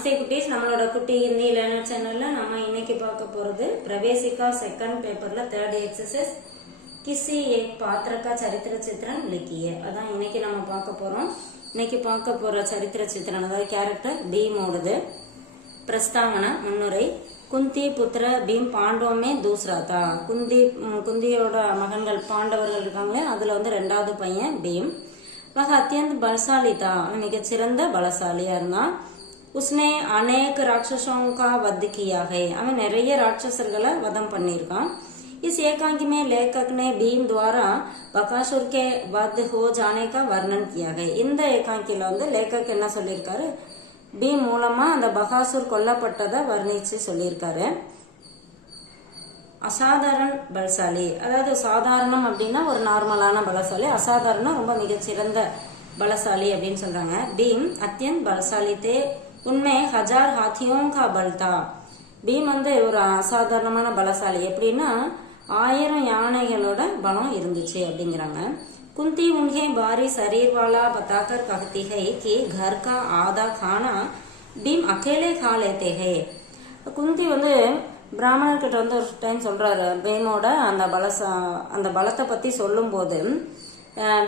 நமஸ்தே குட்டீஸ், நம்மளோட குட்டி ஹிந்தி லேர்னர் சேனல்ல நம்ம இன்னைக்கு பார்க்க போறது பிரவேசிகா செகண்ட் பேப்பர்ல தேர்ட் எக்ஸசைஸ் கிசி ஏக் பாத்திர கா சரித்திர சித்திரன் லிக்கியே. அதான் இன்னைக்கு நம்ம பார்க்க போறோம். இன்னைக்கு பார்க்க போற சரித்திர சித்திரன் அதாவது கேரக்டர் பீமோடது. பிரஸ்தாவன முன்னுரை. குந்தி புத்திர பீம் பாண்டவமே தூசரா தா. குந்தியோட மகன்கள் பாண்டவர்கள் இருக்காங்களே, அதுல வந்து ரெண்டாவது பையன் பீம். वह अत्यंत बलशाली था, मिगच சிறந்த பலசாலியா இருந்தான். उसने अनेक राक्षसों का वध किया है, அவன் நிறைய ராட்சசர்களை வதம் பண்ணியிருக்கான். इस एकांकी में लेखक ने भीम द्वारा बकासुर के वध हो जाने का वर्णन किया है. இந்த ஏகாங்கில வந்து லேखक என்ன சொல்லியிருக்காரு, பீம் மூலமா அந்த பகாசுர் கொல்லப்பட்டதை வர்ணிச்சு சொல்லியிருக்காரு. அசாதாரண பலசாலி, அதாவது சாதாரணம் அப்படின்னா ஒரு நார்மலான பலசாலி, அசாதாரணம் ரொம்ப மிகச்சிறந்த பலசாலி அப்படின்னு சொல்றாங்க. பீம் அத்தியந்த் பலசாலி தே, உண்மை ஹஜார் ஹாத்தியோं का बल था. பீம் வந்து ஒரு அசாதாரணமான பலசாலி, எப்படின்னா 1000 யானைகளோட பலம் இருந்துச்சு அப்படிங்கிறாங்க. कुंती उन्हें भारी शरीर वाला बताकर कहती है कि घर का आधा खाना भीम अकेले खा लेते हैं. குந்தி வந்து பிராமணர்கிட்ட வந்து ஒரு டைம் சொல்றாரு, பீமோட அந்த பலத்தை பத்தி சொல்லும் போது,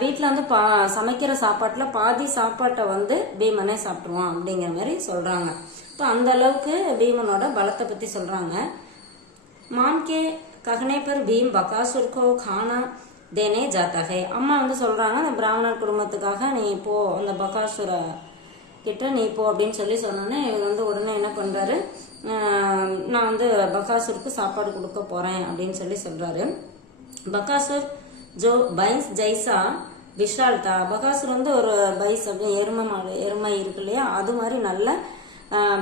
வீட்டுல வந்து சமைக்கிற சாப்பாட்டுல பாதி சாப்பாட்டை வந்து பீமனே சாப்பிடுவான் அப்படிங்கிற மாதிரி சொல்றாங்க. இப்போ அந்த அளவுக்கு பீமனோட பலத்தை பத்தி சொல்றாங்க. மாம்கே ககனே பர் பீம் பகாசுர்கோ கானா தேனே ஜாத்தா ஹை. அம்மா வந்து சொல்றாங்க, அந்த பிராமணர் குடும்பத்துக்காக நீ போ, அந்த பகாசுர கிட்ட நீ போ அப்படின்னு சொல்லி சொன்னோன்னே இவர் வந்து உடனே என்ன பண்றாரு, நான் வந்து பகாசுருக்கு சாப்பாடு கொடுக்க போறேன் அப்படின்னு சொல்லி சொல்றாரு. பகாசுர் ஜோ பைன்ஸ் ஜெய்சா விஷால் தா. பகாசுர் வந்து ஒரு பைஸ் அப்படி எருமை இருக்கு இல்லையா, அது மாதிரி நல்ல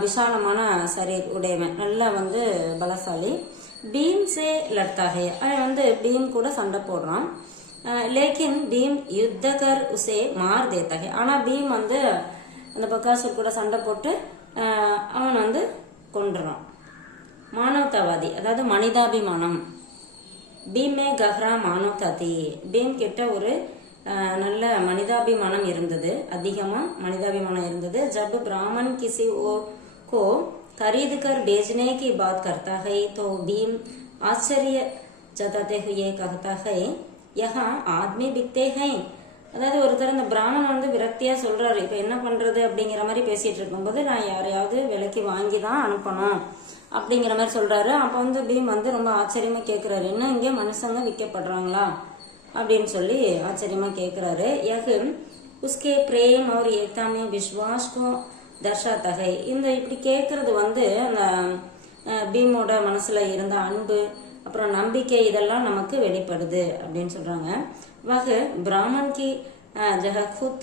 விஷாலமான சரீர் உடையவன், நல்ல வந்து பலசாலி. பீம் சே லட்தா ஹே, அவன் வந்து பீம் கூட சண்டை போடுறான். லேக்கின் பீம் யுத்தகர் உசே மார் தேத்தா ஹே. ஆனா பீம் வந்து அந்த பகாசுர் கூட சண்டை போட்டு அவன் வந்து கொன்றான். மானவதாவாதி, அதாவது மனிதாபிமானம். பீமே கஹ்ரா மானவதாதி. பீம் கிட்ட ஒரு நல்ல மனிதாபிமானம் இருந்தது, அதிகமா மனிதாபிமானம் இருந்தது. ஜப் பிராமன் கிசி को खरीद कर बेचने की बात करता है तो भीम आश्चर्य जताते हुए कहता है यहाँ आदमी बिकते हैं. அதாவது ஒருத்தர் இந்த பிராமணன் வந்து விரக்தியா சொல்றாரு, இப்ப என்ன பண்றது அப்படிங்கிற மாதிரி பேசிட்டு இருக்கும்போது, நான் யாரையாவது விலைக்கு வாங்கி தான் அனுப்பணும் அப்படிங்கிற மாதிரி சொல்றாரு. அப்ப வந்து பீம் வந்து ரொம்ப ஆச்சரியமா கேட்கிறாரு, என்ன இங்க மனுஷங்க விற்கப்படுறாங்களா அப்படின்னு சொல்லி ஆச்சரியமா கேட்கிறாரு. யஹ் உஸ்கே பிரேம் और एकता में विश्वास को दर्शाता है. இந்த இப்படி கேட்கறது வந்து அந்த பீமோட மனசுல இருந்த அன்பு அப்புறம் நம்பிக்கை இதெல்லாம் நமக்கு வெளிப்படுது அப்படின்னு சொல்றாங்க. वह ब्राह्मण की जगह खुद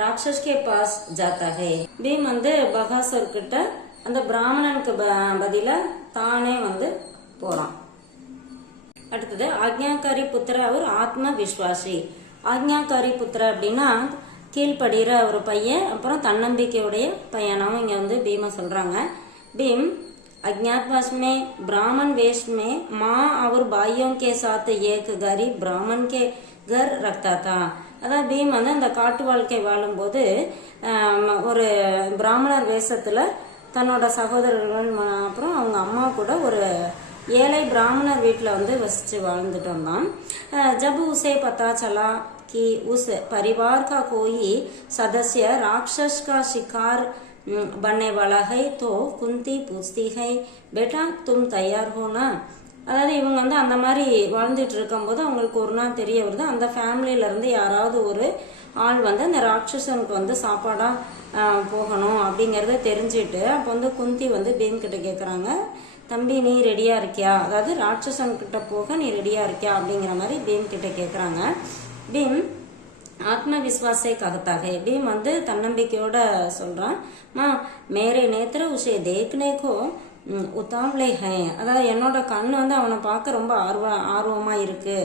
राक्षस के पास जाता है. பீம் வந்து பகாசுர் கிட்ட அந்த பிராமணனுக்கு பதிலா தானே வந்து போறான். அடுத்தது ஆக்ஞாகாரி புத்திர அவர் ஆத்ம விஸ்வாசி. ஆக்ஞாகாரி புத்திர அப்படின்னா கீழ்படுகிற ஒரு பையன், அப்புறம் தன்னம்பிக்கையுடைய பையனாவும் இங்க வந்து பீம சொல்றாங்க. பீம் अज्ञातवास में ब्राह्मण वेश में माँ और भाइयों के साथ एक गरीब ब्राह्मण के घर रखता था. அதாவது பீம் வந்து அந்த காட்டு வாழ்க்கை வாழும் போது ஒரு பிராமணர் வேஷத்துல தன்னோட சகோதரர்கள் அப்புறம் அவங்க அம்மா கூட ஒரு ஏழை பிராமணர் வீட்டுல வந்து வசிச்சு வாழ்ந்துட்டு வந்தான். जब उसे पता चला कि उस परिवार का कोई सदस्य राक्षस का शिकार बनने वाला है तो कुंती पूछती है बेटा तुम तैयार हो ना. அதாவது இவங்க வந்து அந்த மாதிரி வாழ்ந்துட்டு இருக்கும் போது அவங்களுக்கு ஒரு நாள் தெரிய வருது, அந்த ஃபேமிலியில இருந்து யாராவது ஒரு ஆள் வந்து அந்த ராட்சசனுக்கு வந்து சாப்பாடா போகணும் அப்படிங்கறத தெரிஞ்சுட்டு, அப்ப வந்து குந்தி வந்து பீம் கிட்ட கேக்குறாங்க, தம்பி நீ ரெடியா இருக்கியா, அதாவது ராட்சசன் கிட்ட போக நீ ரெடியா இருக்கியா அப்படிங்கிற மாதிரி பீம் கிட்ட கேக்குறாங்க. பீம் ஆத்மவிஸ்வாசை कहता है. பீம் வந்து தன்னம்பிக்கையோட சொல்றான், மா மேரே நேத்திர உசே தேக்னே கோ உத்தாம்லே ஹை. அதாவது என்னோட கண்ணு வந்து அவனை பார்க்க ரொம்ப ஆர்வமா இருக்கு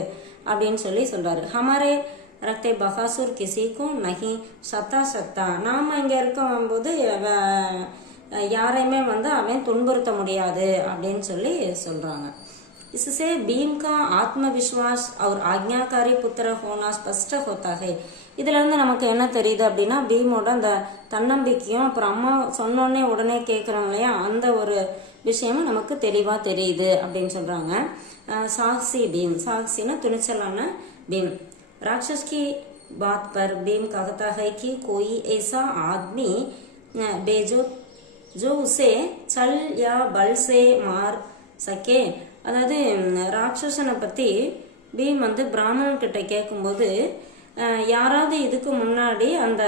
அப்படின்னு சொல்லி சொல்றாரு. ஹமாரே ரக்தே பகாசுர் கிசிக்கும் நகி சத்தா சத்தா. நாம இங்க இருக்கும் போது யாரையுமே வந்து அவன் துன்புறுத்த முடியாது அப்படின்னு சொல்லி சொல்றாங்க. इससे भीम का आत्मविश्वास और आज्ञाकारी पुत्र होना स्पष्ट होता है. இதுல இருந்து நமக்கு என்ன தெரியுது அப்படின்னா பீமோட அந்த தன்னம்பிக்கையும் அப்புறம் அம்மா சொன்னோடனே உடனே கேட்குறாங்க இல்லையா அந்த ஒரு விஷயமும் நமக்கு தெளிவா தெரியுது அப்படின்னு சொல்றாங்க. साहसी भीम, साहसीना तुनिचलाना भीम. राक्षस की बात पर भीम कहता है कि कोई ऐसा आदमी बेजो जो उसे चल या बल से मार सके. அதாவது ராட்சசனை பத்தி பீம் வந்து பிராமணன் கிட்ட கேட்கும்போது யாராவது இதுக்கு முன்னாடி அந்த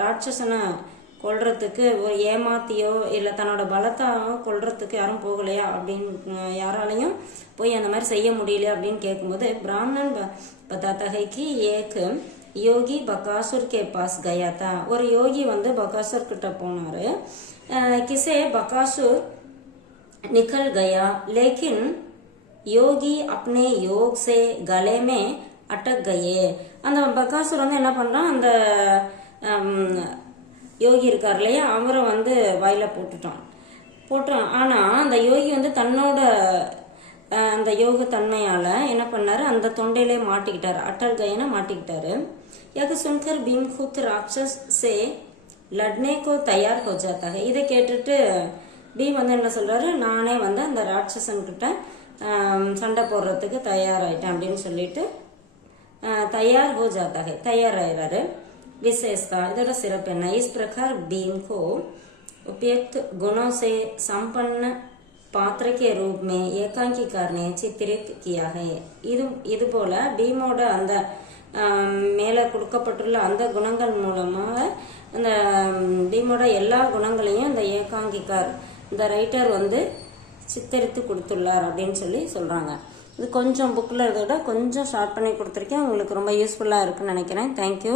ராட்சசனை கொல்றதுக்கு ஒரு ஏமாத்தியோ இல்லை தன்னோட பலத்தாவோ கொல்றதுக்கு யாரும் போகலையா அப்படின்னு யாராலையும் போய் அந்த மாதிரி செய்ய முடியலையா அப்படின்னு கேட்கும்போது பிராமணன் बताता है कि एक योगी बकासुर के पास गया था. ஒரு யோகி வந்து பகாசுர் கிட்ட போனாரு. किसे बकासुर निकल गया लेकिन योगी अपने योग से गले में अटक गए. அந்த பகாசுர் வந்து என்ன பண்றான் அந்த யோகி இருக்கார் இல்லையா அவரை வந்து வாயில போட்டுட்டான். ஆனா அந்த யோகி வந்து தன்னோட அந்த யோக தன்மையால என்ன பண்ணாரு அந்த தொண்டையிலே மாட்டிக்கிட்டாரு. அட்டல் கையனை மாட்டிக்கிட்டாரு. யாக சுன்கர் பீம் खुद ராட்சஸ் से लड़ने को तैयार हो जाता है. இதை கேட்டுட்டு பீம் வந்து என்ன சொல்றாரு நானே வந்து அந்த ராட்சசன் கிட்ட சண்டை போடுறதுக்கு தயாராயிட்டேன் அப்படின்னு சொல்லிட்டு தயார் हो जाता है தயாராயிறாரு. विशेषता இதோட सिर्फ என்ன इस प्रकार भीम को उपयुक्त गुणों से संपन्न पात्र के रूप में एकांकीकार ने चित्रित किया है. இது போல பீமோட அந்த மேல கொடுக்கப்பட்டுள்ள அந்த குணங்கள் மூலமாக அந்த பீமோட எல்லா குணங்களையும் இந்த ஏகாங்கிகார் இந்த ரைட்டர் வந்து சித்தரித்து கொடுத்துள்ளார் அப்படின்னு சொல்லி சொல்றாங்க. இது கொஞ்சம் புக்கில் இருக்கிறத விட கொஞ்சம் ஷார்ட் பண்ணி கொடுத்துருக்கேன். உங்களுக்கு ரொம்ப யூஸ்ஃபுல்லாக இருக்குன்னு நினைக்கிறேன். தேங்க்யூ.